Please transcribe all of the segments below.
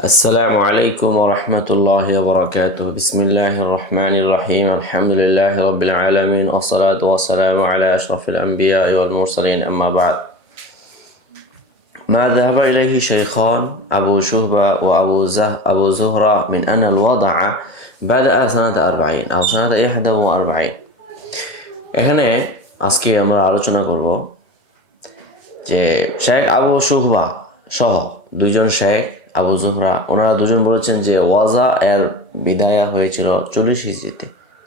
السلام عليكم ورحمة الله وبركاته. بسم الله الرحمن الرحيم. الحمد لله رب العالمين، والصلاة والسلام على أشرف الأنبياء والمرسلين، أما بعد. ما ذهب إليه شيخان أبو شهبة أبو زهرة من أن الوضع بدأ سنة 40 أو سنة 41। এখানে আজকে আমরা আলোচনা করব যে শেখ আবু শুহবা সহ দুইজন শেখ আবু জোহরা, ওনারা দুজন বলেছেন যে ওয়াজা এর বিদায়া হয়েছিল 40 হিজরিতে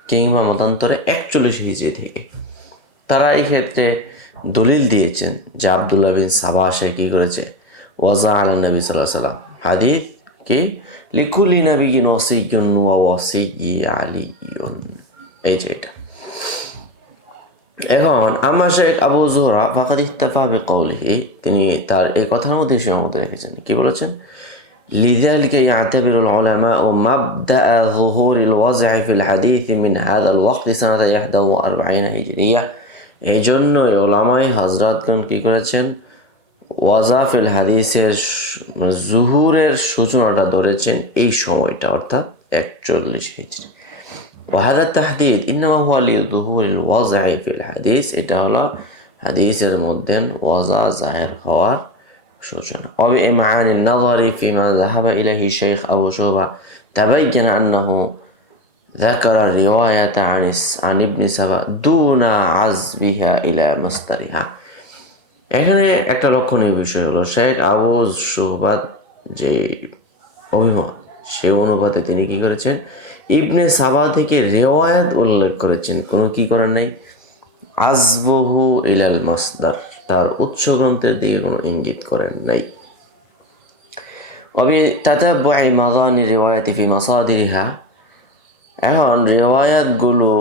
কিংবা মতান্তরে 41 হিজরি থেকে। তারা এই ক্ষেত্রে দলিল দিয়েছেন যে আবদুল্লাহ বিন সাবা সে কি করেছে, ওয়াজা আলা নবী সাল্লাল্লাহু আলাইহি ওয়াসাল্লাম হাদিস কি লিকুল্লি নাবিয়্যিন ওয়াসিয়্যুন ওয়া ওয়াসিয়্যি আলিয়্যুন, এই যে এটা। এখন আম্মা শেখ আবু জোহরা ফাকাদ ইহতাফা বিকৌলিহি, তিনি তার এই কথার মধ্যে সীমাবদ্ধ রেখেছেন। কি বলেছেন? লিযালিকা ইয়াতাবিরু আল-উলামা মাবদা'a যুহুর আল-ওয়াজ'i ফিল হাদিস মিন হাযা আল-ওয়াক্ত সানাতা 41 হিজরিয়া। এই জন্যই উলামায়ে হযরতগণ কি করেছেন, ওয়াজা ফিল হাদিসের জুহুরের সূচনাটা ধরেছেন এই সময়টা, অর্থাৎ 41 হিজরি। وهذا التحديد إنما هو لظهور الوضع في الحديث، এটা হলো হাদিসের মধ্যে ওয়াজা জাহির হওয়ার সূচনা। وبإمعان النظر فيما ذهب إليه الشيخ أبو شهبة تبين أنه ذكر الرواية عن ابن سبا دون عزبها إلى مصدرها। এখানে একটা লক্ষণীয় বিষয় হলো শেখ আবু শুহবা যে অভিমত, সে অনুপাতে তিনি কি করেছেন, ইবনে সাবা থেকে রেওয়ায়াত উল্লেখ করেছেন, কোনো কি করেন নাই, আজবহু ইলাল মাসদার, তার উৎস গ্রন্থের দিকে কোনো ইঙ্গিত করেন নাই। অবি তাতাব্বুই মাযানি রিওয়ায়াতি ফি মাসাদিরিহা, এখন রেওয়ায়াতগুলো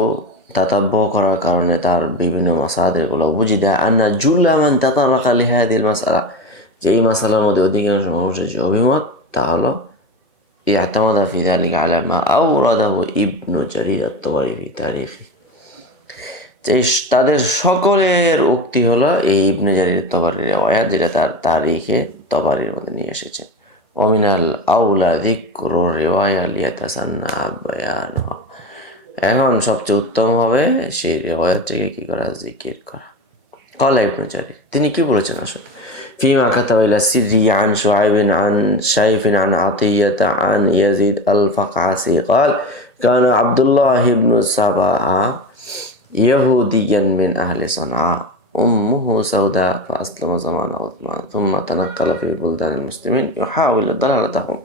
তাতাব্বু করার কারণে তার বিভিন্ন মাসাদিরগুলো বুঝিদা আন্না জুল্লা মান তাতারাকা লিহাদিল মাসআলা, যে এই মাসালার মধ্যে অধিকাংশ মানুষের যে অভিমত তা হলো اعتمد في ذلك على ما أورده ابن جرير الطبري في تاريخه، যে তাদের সকলের উক্তি হলো এই ইবনে জারির তবারির রিওয়ায়াত, যেটা তার তারিখে তবারির মধ্যে নিয়ে এসেছেন। ওমিনাল আউলা যিকরুর রিওয়ায়া লিয়াতাসান্না বায়ানুহা, এখন সবচেয়ে উত্তম হবে সেই রিওয়ায়াতটিকে কি করা, জিকির করা। قال ابن جرير, তিনি কি বলেছেন আসলে, فيما كتب إلى السري عن شعيب عن شيف عن عطية عن يزيد الفقعسي قال كان عبد الله بن سبا يهوديا من أهل صنعاء أمه سوداء فأسلم زمان عثمان ثم تنقل في بلدان المسلمين يحاول ضلالتهم,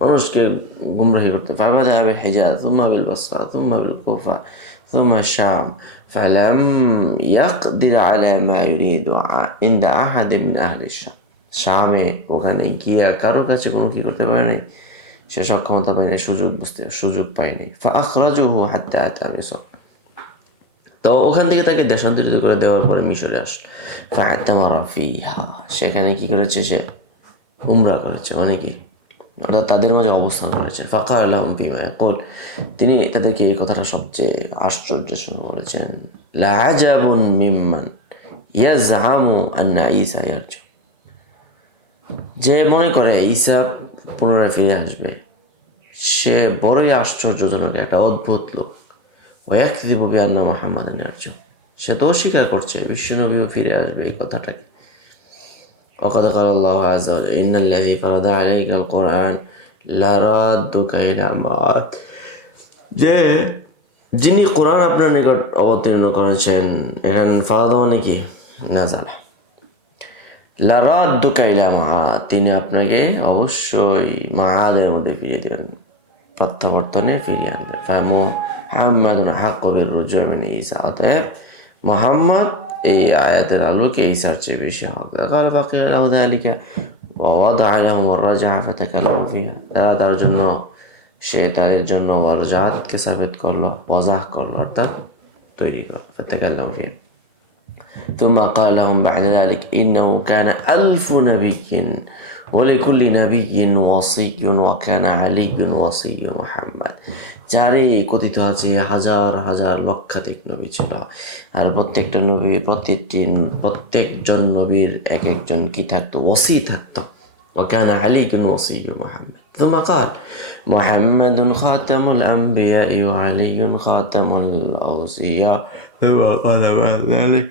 মানুষকে গুমরাহি করতে, فبدأ بالحجاز ثم بالبصرة ثم بالكوفة ثم الشام فلم يقدر على ما يريد عند أحد من أهل الشام, শামে ওখানে গিয়া কারো কাছে কোনো কি করতে পারে নাই, সে সক্ষমতা পায়নি, সুযোগ পায়নি। فأخرجوه حتى أتى مصر, তো ওখান থেকে তাকে দেশান্তরিত করে দেওয়ার পরে মিশরে আসলো। فاعتمر فيها, সেখানে কি করেছে, সে উমরা করেছে, মানে কি অর্থাৎ তাদের মাঝে অবস্থান করেছে। ফাকার আলহম ফিমা ইয়াকুল, তিনি তাদেরকে এই কথাটা সবচেয়ে আশ্চর্যের সঙ্গে বলেছেন, লাআজাবুন মিম্মান ইয়াজআমু আন্না ঈসা ইয়ারজু, যে মনে করে ঈসা পুনরায় ফিরে আসবে, সে বড়ই আশ্চর্যজনক একটা অদ্ভুত লোক। ওয়ায়াকযিবু বিআন্না মুহাম্মাদান ইয়ারজু, সে তো অস্বীকার করছে বিশ্বনবীও ফিরে আসবে এই কথাটাকে। وقد قال الله عز وجل إن الذي فرض عليك القرآن لرادك إلى معاد, যে যিনি কোরআন আপনার নিকট অবতীর্ণ করেছেন, এখানে ফারাদ মানে কি, নাযালা, লারাদ্দুকা ইলা মাআদ, তিনি আপনাকে অবশ্যই মাআদের মধ্যে ফিরিয়ে দেবেন, প্রত্যাবর্তনে ফিরিয়ে আনবেন। ফামুহাম্মাদুন হাক্কু বির-রুজু' মিন ঈসা, অতএব মুহাম্মদ এই আয়াতের আলোকে ঈসার চেয়ে বেশি হক। قال فقيل له ذلك ووضع لهم الرجعة فتكلموا فيها, তার জন্য সে তাদের জন্য ওয়ারজাতকে সাবিত করলো, ওয়াজাহ করলো, অর্থাৎ তৈরি করলো। فتكلموا فيها ثم قال لهم بعد ذلك إنه كان 1000 نبي ولكل نبي وصي وكان علي وصي محمد, যারে কথিত আছে হাজার হাজার লক্ষাধিক নবী ছিল, আর প্রত্যেকটা নবী প্রত্যেকজন নবীর এক একজন কি থাকতো, ওসি থাকতো, وكان علي وصي محمد. ثم قال محمد خاتم الأنبياء وعلي خاتم الأوصياء. ثم قال بعد ذلك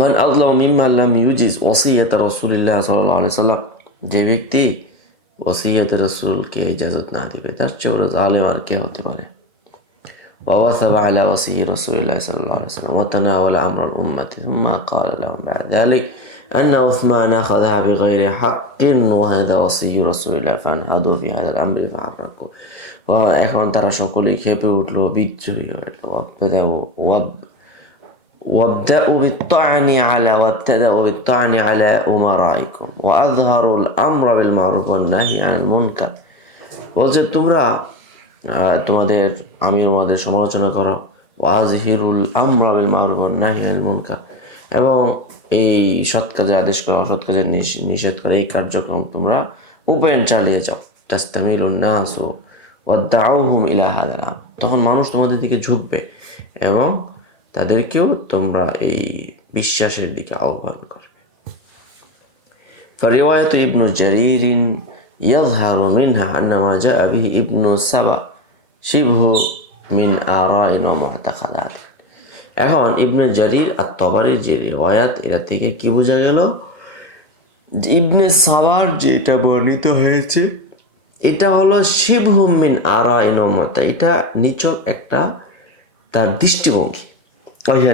من أظلم ممن لم يجز وصية رسول الله صلى الله عليه وسلم. যে ব্যক্তি ওসিয়ত রাসূলকে ইজাজত না দিবে তার চেয়ে বড় জালেম আর কে হতে পারে। ووثب على وصي رسول الله صلى الله عليه وسلم وتناول أمر الأمة ثم قال لهم بعد ذلك أن عثمان أخذها بغير حق وهذا وصي رسول الله فانهضوا في هذا الأمر فحركوا. এখন তারা সকলেই খেপে উঠলো, বিদ্রোহী হলো। وابدأوا بالطعن على أمرائكم وأظهروا الأمر بالمعروف والنهي عن المنكر. বলছে তোমরা তোমাদের আমিরদের সমালোচনা করো, ওয়াজহিরুল আমরা বিল মারুফ ওয়ান নাহি আনিল মুনকার, এবং এই সৎ কাজে আদেশ করা, অসৎ কাজে নিষেধ করা, এই কার্যক্রম তোমরা ওপেন চালিয়ে যাও। তাস্তামিলুন নাস ওয়াদআউহুম ইলা হাদাল আমর, তখন মানুষ তোমাদের দিকে ঝুঁকবে এবং তাদেরকেও তোমরা এই বিশ্বাসের দিকে আহ্বান করবে। فالرواية ابن جرير يظهر منها أن ما جاء به ابن سبأ شبه من آراء ومعتقدات. এখন ইবনে জারির আর তবারির যে রিওয়ায়াত, এরা থেকে কি বোঝা গেল? ইবনে সাবার যেটা বর্ণিত হয়েছে এটা হলো শিবহু মিন আরাইন ওয়া মুতা, এটা নিছক একটা তার দৃষ্টিভঙ্গি। وهي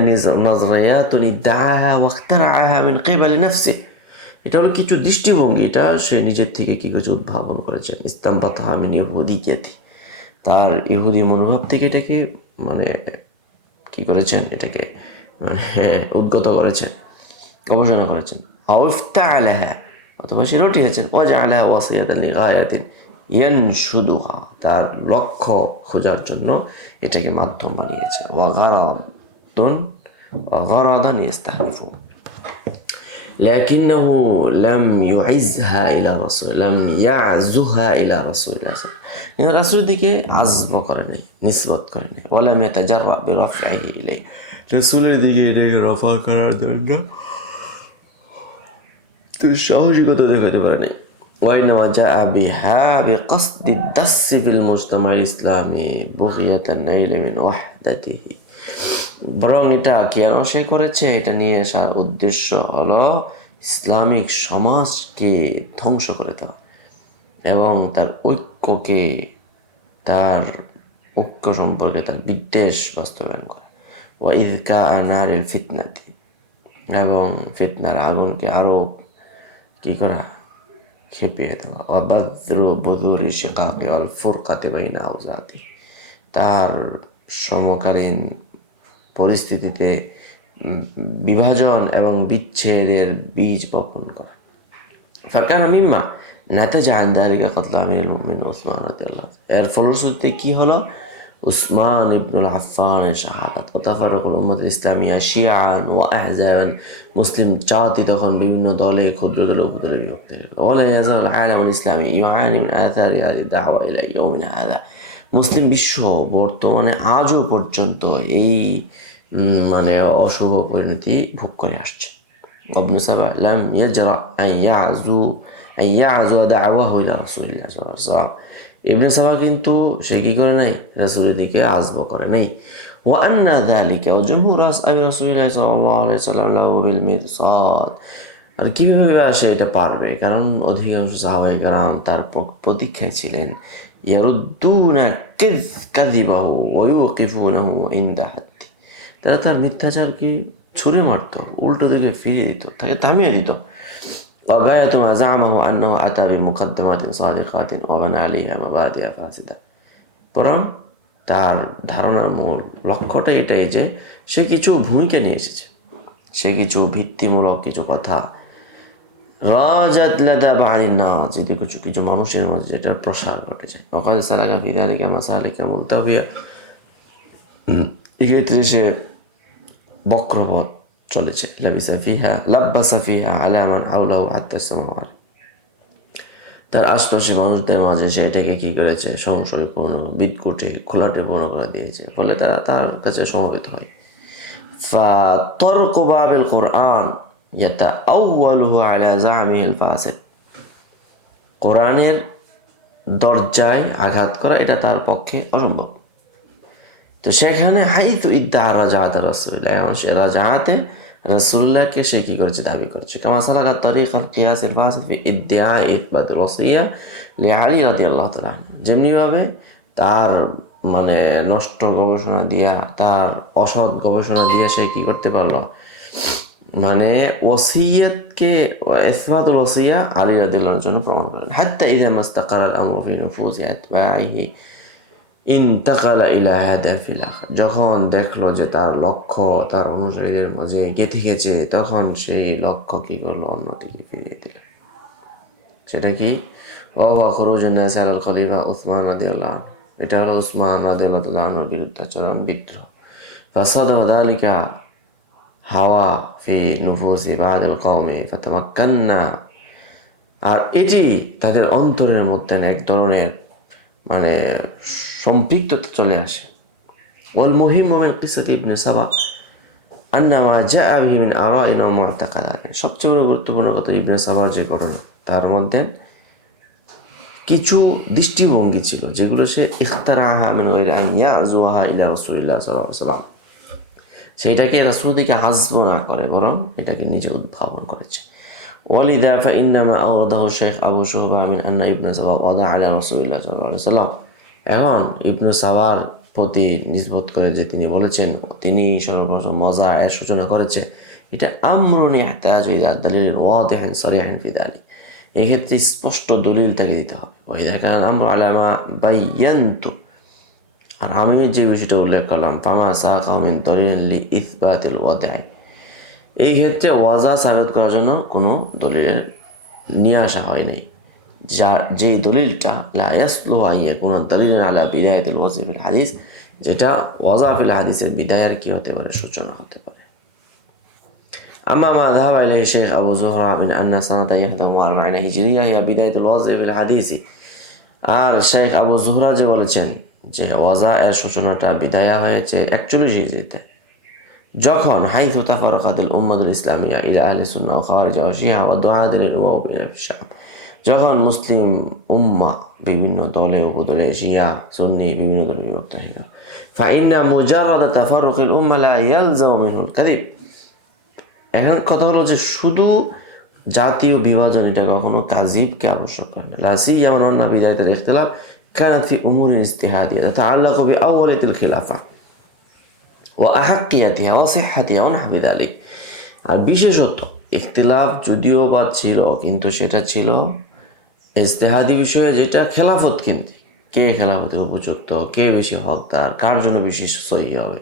نظريات ادعاها واخترعها من قبل نفسه, এটা হলো কিছু দৃষ্টিভঙ্গি, এটা সে নিজের থেকে কি কিছু উদ্ভাবন করেছেন। ইস্তামবাতহা মিন ইহুদিয়্যাতি, তার ইহুদি মনোভাব থেকে এটাকে মানে কি করেছেন, এটাকে মানে উদ্গত করেছেন, গবেষণা করেছেন। আও ইফতাআলাহা, অথবা সে রটিয়েছেন। ওয়াজআলাহা ওয়াসিয়াতান লিগায়াতিন ইয়ানশুদুহা, তার লক্ষ্য খোঁজার জন্য এটাকে মাধ্যম বানিয়েছে। وغرضا يستهدفون لكنه لم يعزها إلى رسول الله কিন্তু রাসূলের দিকে আজব করে নাই, নিসবত করে নাই। ওয়ালাম ইয়াতাজাররা বিরাফইহি ইলাইহি, রাসূলের দিকে এটাকে রফা করার জন্য তো সাহসিকতা দেখাতে পারে নাই। وإنما جاء بها بقصد الدس في المجتمع الإسلامي بغية النيل من وحدته, বরং এটা কেন সে করেছে, এটা নিয়ে আসার উদ্দেশ্য হলো ইসলামিক সমাজকে ধ্বংস করে দেওয়া এবং তার ঐক্যকে, তার ঐক্য সম্পর্কে তার বিদ্বেষ বাস্তবায়ন করা। ওয়াইযকা নারিল ফিতনাতি, এবং ফিতনার আগুনকে আরো কি করা, খেপিয়ে দেওয়া। ওয়াবাদরু বুদুরি শিকাকি ওয়াল ফুরকাতি বাইনা আওজাতি, তার সমকালীন পরিস্থিতিতে বিভাজন এবং বিচ্ছেদের বীজ বপন করা। ফাকানা মিম্মা নাতাজা আন যালিকা কতল আমিরুল মুমিনিন উসমান রাদিয়াল্লাহু আনহু, এর ফলশ্রুতিতে কি হলো, উসমান ইবনুল আফফানের শাহাদাত। ওয়াতাফারাকুল উম্মাতুল ইসলামিয়া শিয়াআন ওয়া আহজাবান, মুসলিম জাতি তখন বিভিন্ন দলে, ক্ষুদ্র দলে, উপদলে বিভক্ত হয়ে গেল। ওয়ালা ইয়াজালুল আলামুল ইসলামী ইউআনি মিন আথারি হাযিহিদ দাওয়া ইলা ইয়াউমিনা হাযা, মুসলিম বিশ্ব বর্তমানে আজও পর্যন্ত এই মানে অশুভ পরিণতি ভোগ করে আসছে। ইবনে সাবা লাম ইয়াজরা আন ইয়াযু দাওয়াহু ইলা রাসূলিল্লাহ সাল্লাল্লাহু আলাইহি ওয়াসাল্লাম, ইবনে সাবা কিন্তু সে কি করে নাই, রাসূলের দিকে আজব করে নাই। ওয়া আন্না যালিকা ওয়া জমহুর আসহাবি রাসূলিল্লাহ সাল্লাল্লাহু আলাইহি ওয়াসাল্লাম লাহু বিল মিরসাদ, আর কিভাবে সে এটা পারবে, কারণ অধিকাংশ সাহাবায়ে কেরাম তার প্রতীক্ষায় ছিলেন। ইয়ারুদ্দুনা কাযিবাহু ওয়া ইউকিফুনাহু ইনদা হাদ্দি, তারা তার মিথ্যাচারকে ছুঁড়ে মারত, উল্টো দিকে ফিরিয়ে দিত, তাকে থামিয়ে দিত। وغاية ما زعمه أنه أتى بمقدمات صادقات وبنى عليها مبادئ فاسدة, বরং তার ধারণার মূল লক্ষ্যটাই এটাই যে সে কিছু ভূমিকা নিয়ে এসেছে, সে কিছু ভিত্তিমূলক কিছু কথা রাজাত লাদা বাহির না, যদি কিছু মানুষের মাঝে যেটার প্রসার ঘটে যায়। ওকাদ সালাকা ফি যালিকা মাসালিকা মুলতাবিয়া, এক্ষেত্রে সে বক্রপথ চলেছে। লাব্বাসা ফিহা আলা মান হাওলাহু হাত্তা সামাওয়াত, তার আশপাশে মানুষদের মাঝে সে এটাকে কি করেছে, সংশয়পূর্ণ, বিদকুটে, খোলাটে পূর্ণ করে দিয়েছে, ফলে তারা তার কাছে সমবেত হয়। ফাতরকু বাবিল কোরআন ইয়াতাআওয়ালুহু আলা জামিল ফাসিদ, কোরআনের দরজায় আঘাত করা এটা তার পক্ষে অসম্ভব। তো সেখানে হাইতু ইদ্দা রাজাআত রাসূলুল্লাহ, এখন সে রাজাআতে রাসূলুল্লাহকে সে কি করেছে, দাবি করেছে। কামা সালাকা তরিক আল কিয়াস আল ফাসিদ ফি ইদ্দিআ ইসবাত আল ওসিয়া লিআলী রাদিয়াল্লাহু তাআলা, যেমনিভাবে তার মানে নষ্ট গবেষণা দিয়া, তার অসৎ গবেষণা দিয়ে সে কি করতে পারলো, মানে ওসিয়তকে ইসবাতুল ওসিয়া আলী রাদিয়াল্লাহু জন্য প্রমাণ করেন। হাত্তা ইযা মাস্তাকারা আল আমরু ফি নুফুসি আতবাইহি ইন্তাকালা ইলা হাদাফিল আখার, যখন দেখলো যে তার লক্ষ্য তার অনুসারীদের মাঝে গেঁথে গেছে, তখন সেই লক্ষ্য কি করলো, অন্যদিকে ফিরিয়ে দিল। সেটা কি, ওয়া খুরুজুন নাস আলাল খলিফা উসমান রাদিয়াল্লাহু আনহু, এটা হলো উসমান রাদিয়াল্লাহু তাআলা আনহুর বিরুদ্ধাচরণ, বিদ্রোহ। ফাসাদা যালিকা হাওয়া ফি নুফুসি বা'দিল কওমি ফাতামাক্কান্না, আর এটি তাদের অন্তরের মধ্যে এক ধরনের মানে সম্পৃক্ততা চলে আসে। ওয়াল মুহিম্মু মিন কিসাতি ইবনে সাবা আন্না মা জাআ বিহি মিন আরাইন ওয়া মু'তাকাদাত, সবচেয়ে বড় গুরুত্বপূর্ণ কথা ইবনে সাবার যে ঘটনা, তার মধ্যে কিছু দৃষ্টিভঙ্গি ছিল যেগুলো সে ইখতারাহা মিন গায়রি আন ইয়াজুহা ইলা রাসূলিল্লাহ সাল্লাল্লাহু আলাইহি ওয়াসাল্লাম, সেইটাকে রাসূল দিকে হাসব না করে, বরং এটাকে নিজে উদ্ভাবন করেছে। ওয়ালিদা ফাইন্নামা আওরাদাহু শাইখ আবু শুহবা মিন আন্না ইবনে সাবা ওয়াদা আলা রাসূলিল্লাহ সাল্লাল্লাহু আলাইহি ওয়াসাল্লাম, এখন ইবনে সাবার প্রতি নিসবত করে যে তিনি বলেছেন তিনি সর্বপ্রথম মজা এর সূচনা করেছে, এটা আমরুন ইয়াহতাজু ইলা দালিলিন ওয়াদিহিন সারিহিন ফি যালিক, এক্ষেত্রে স্পষ্ট দলিল তাকে দিতে হবে। ওয়া ইযা কানা আমরু আলা মা বায়্যানতু, আর আমি যে বিষয়টা উল্লেখ করলাম, ফামা সাকাহু মিন দলিলিন লি ইসবাতিল ওয়াদি', এই ক্ষেত্রে ওয়াজা সাবিত করার জন্য কোনো দলিলের নিয়ে আসা হয় নাই, যার যেই দলিলটা লা ইয়াসলুহু আন ইয়াকুনা দালিলান আলা বিদায়াতিল ওয়াজি ফিল হাদিস, যেটা ওয়াজা ফিল হাদিসের বিদায়ের কি হতে পারে, সূচনা হতে পারে। আম্মা মা যাহাবা ইলাইহি শাইখ আবু যুহরা মিন আন্না সানাতা 41 হিজরিয়া হিয়া বিদায়াতুল ওয়াজি ফিল হাদিসি, আর শেখ আবু যুহরা যে বলেছেন যে ওয়াজা এর সূচনাটা বিদায়া হয়েছে 41 হিজরিতে, যখন হাইথু তাফারাকাতিল উম্মাতুল ইসলামিয়া ইলা আহলি সুন্নাহ ওয়া খাওয়ারিজ ওয়া শিয়া ওয়া দুআতিল উমাউয়া ফিশ শাম, যখন মুসলিম উম্মাহ বিভিন্ন দলে উপদলে, শিয়া সুন্নি বিভিন্ন দলে বিভক্ত হয়ে গেল। ফাইন্না মুজাররাদা তাফাররুকিল উম্মাহ লা ইয়ালজামু মিনহুল কাযিব, এখন কথা হলো যে শুধু জাতীয় বিভাজন এটা কখনো কাযিবকে আবশ্যক করে না। লা সিয়ামা আন্না বিদায়াতুল ইখতিলাফ কানাত ফি উমুরিন ইজতিহাদিয়া তাতাআল্লাকু বিআওয়ালিতিল খিলাফা ওয়া আহাক্কিয়াতিহা ওয়া সিহহাতিহা ওয়া নাহবি যালিক, আর বিশেষত ইখতিলাফ যদিও বা ছিল, কিন্তু সেটা ছিল ইজতিহাদি বিষয়ে, যেটা খেলাফত কেন্দ্রিক, কে খেলাফতের উপযুক্ত, কে বেশি হকদার, কার জন্য বেশি সহি হবে।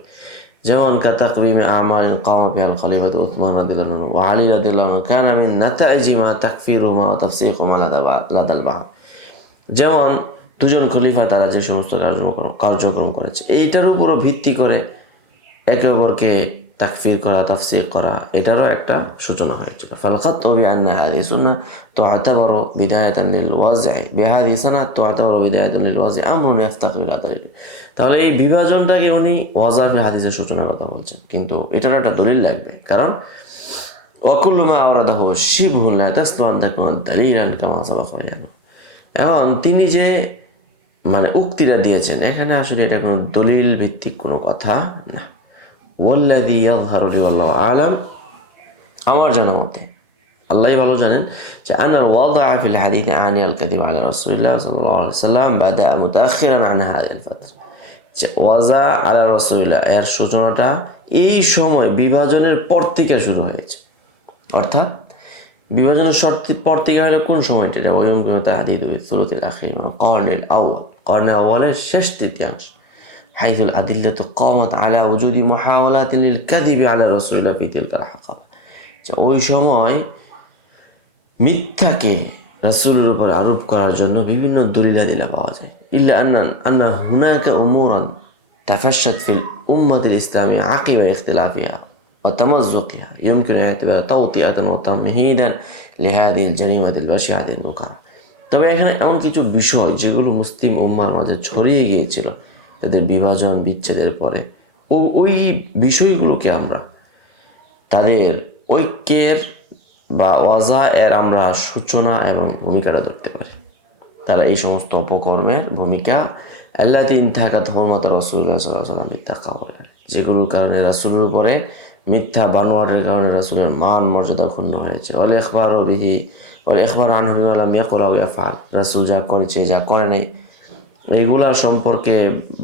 যেমন কাতাকবিমে আমালিন কামা বিহাল খলিফাতু উসমান রাদিয়াল্লাহু আনহু ওয়া আলী রাদিয়াল্লাহু আনহু কানা মিন নাতাইজি মা তাকফিরুহুমা ওয়া তাফসীকুহুমা লাদাল বাহর, যেমন দুজন খলিফা তারা যে সমস্ত কার্যক্রম করেছে, এইটার উপরও ভিত্তি করে একে অপরকে তাকফির করা, তাফসীক করা, এটারও একটা সূচনা হয়েছিল। ফালকাতু বিআন্না হাযিহি সুন্নাহ তু'তাবারু বিদায়াতান লিল ওয়াজ'i বিহাযিহি সানাত তু'তাবারু বিদায়াতান লিল ওয়াজ'i আমরুন ইফতাকিরু ইলা দালিল, তাহলে এই বিভাজনটাকে উনি ওয়াজা ফিল হাদিসের সূচনার কথা বলছেন, কিন্তু এটার একটা দলিল লাগবে, কারণ ওয়া কুল্লু মা আওরাদাহু শিবহুন লা তাসলু আন তাকুনা দালিলান কামা সাবাকা বায়ানু, এখন তিনি যে মানে উক্তিটা দিয়েছেন এখানে আসলে এটা কোনো দলিল ভিত্তিক কোনো কথা না। ওয়াল্লাযী ইয়াযহারু লি ওয়াল্লাহু আ'লাম, আমার জানা মতে আল্লাহই ভালো জানেন, যে আনাল ওয়াদা ফিল হাদিস আনি আল কাযিব আলা রাসূলিল্লাহ সাল্লাল্লাহু আলাইহি ওয়াসাল্লাম বাদা মুতাআখিরান আন হাযিহিল ফাতরা, যে ওয়াজা আলা রাসূলিল্লাহ এর সূচনাটা এই সময় বিভাজনের পর থেকে শুরু হয়েছে, অর্থাৎ বিভাজনের পর থেকে হলো কোন সময়টা, এটা ওয়ায়ুম তাহদিদু সুলুতিল আখির কর্নেল আউয়াল, কর্নেল আউয়ালের শেষ তৃতীয়াংশ, হাইথুল আদিল্লাতু কামাত আলা ওজুদি মুহাওয়ালাতিন লিল কাযিবি আলা রাসূলিল্লাহ ফি তিলকাল হাকাবা, যে ওই সময় মিথ্যাকে রাসূলের উপর আরোপ করার জন্য বিভিন্ন দলিলাদিলা পাওয়া যায়। ইল্লা আন্না হুনাকা উমুরান তাফাশশাত ফিল উম্মাতিল ইসলামিয়া আকিবা ইখতিলাফিহা ওয়া তামাজ্জুকিহা ইয়ুমকিনু ই'তিবারুহা তাওতিয়াতান ওয়া তামহিদান লিহাযিহিল জারিমাতিল বাশিআতিল মুনকারা, তবে এখানে এমন কিছু বিষয় যেগুলো মুসলিম উম্মার মাঝে ছড়িয়ে গিয়েছিল তাদের বিভাজন বিচ্ছেদের পরে, ওই বিষয়গুলোকে আমরা তাদের ঐক্যের বা ওয়াজা এর আমরা সূচনা এবং ভূমিকাটা ধরতে পারি। তাহলে এই সমস্ত অপকর্মের ভূমিকা আল্লাতী ইনতাহাকাত হুরমাত রাসূলুল্লাহ সাল্লাল্লাহু আলাইহি ওয়াসাল্লাম মিথ্যাকা বলে, যেগুলোর কারণে রাসূলের উপরে মিথ্যা বানোয়াটের কারণে রাসূলের মান মর্যাদা ক্ষুণ্ণ হয়েছে। ওয়াল ইখবারু বিহি ওয়াল ইখবার আনহু বিমা লাম ইয়াকুল আও ইয়াফআল, রাসূল যা করেছে যা করে নাই এইগুলা সম্পর্কে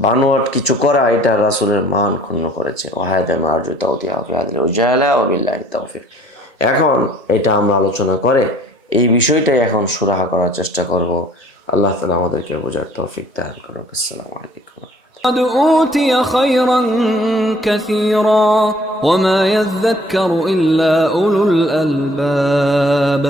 বানোয়াট কিছু করা এটা রাসূলের মান ক্ষুণ্ণ করেছে। ওয়াহাদা মারজু তাওদিহা ফি হাদিল উজালা ওয়া বিল্লাহি তাওফিক। এখন এটা আমরা আলোচনা করে এই বিষয়টাই এখন সুরাহা করার চেষ্টা করব। আল্লাহ তাআলা আমাদেরকে বোঝার তৌফিক দান করুন। আসসালামু আলাইকুম। قد أوتي خيرا كثيرا وما يذكر إلا أولو الألباب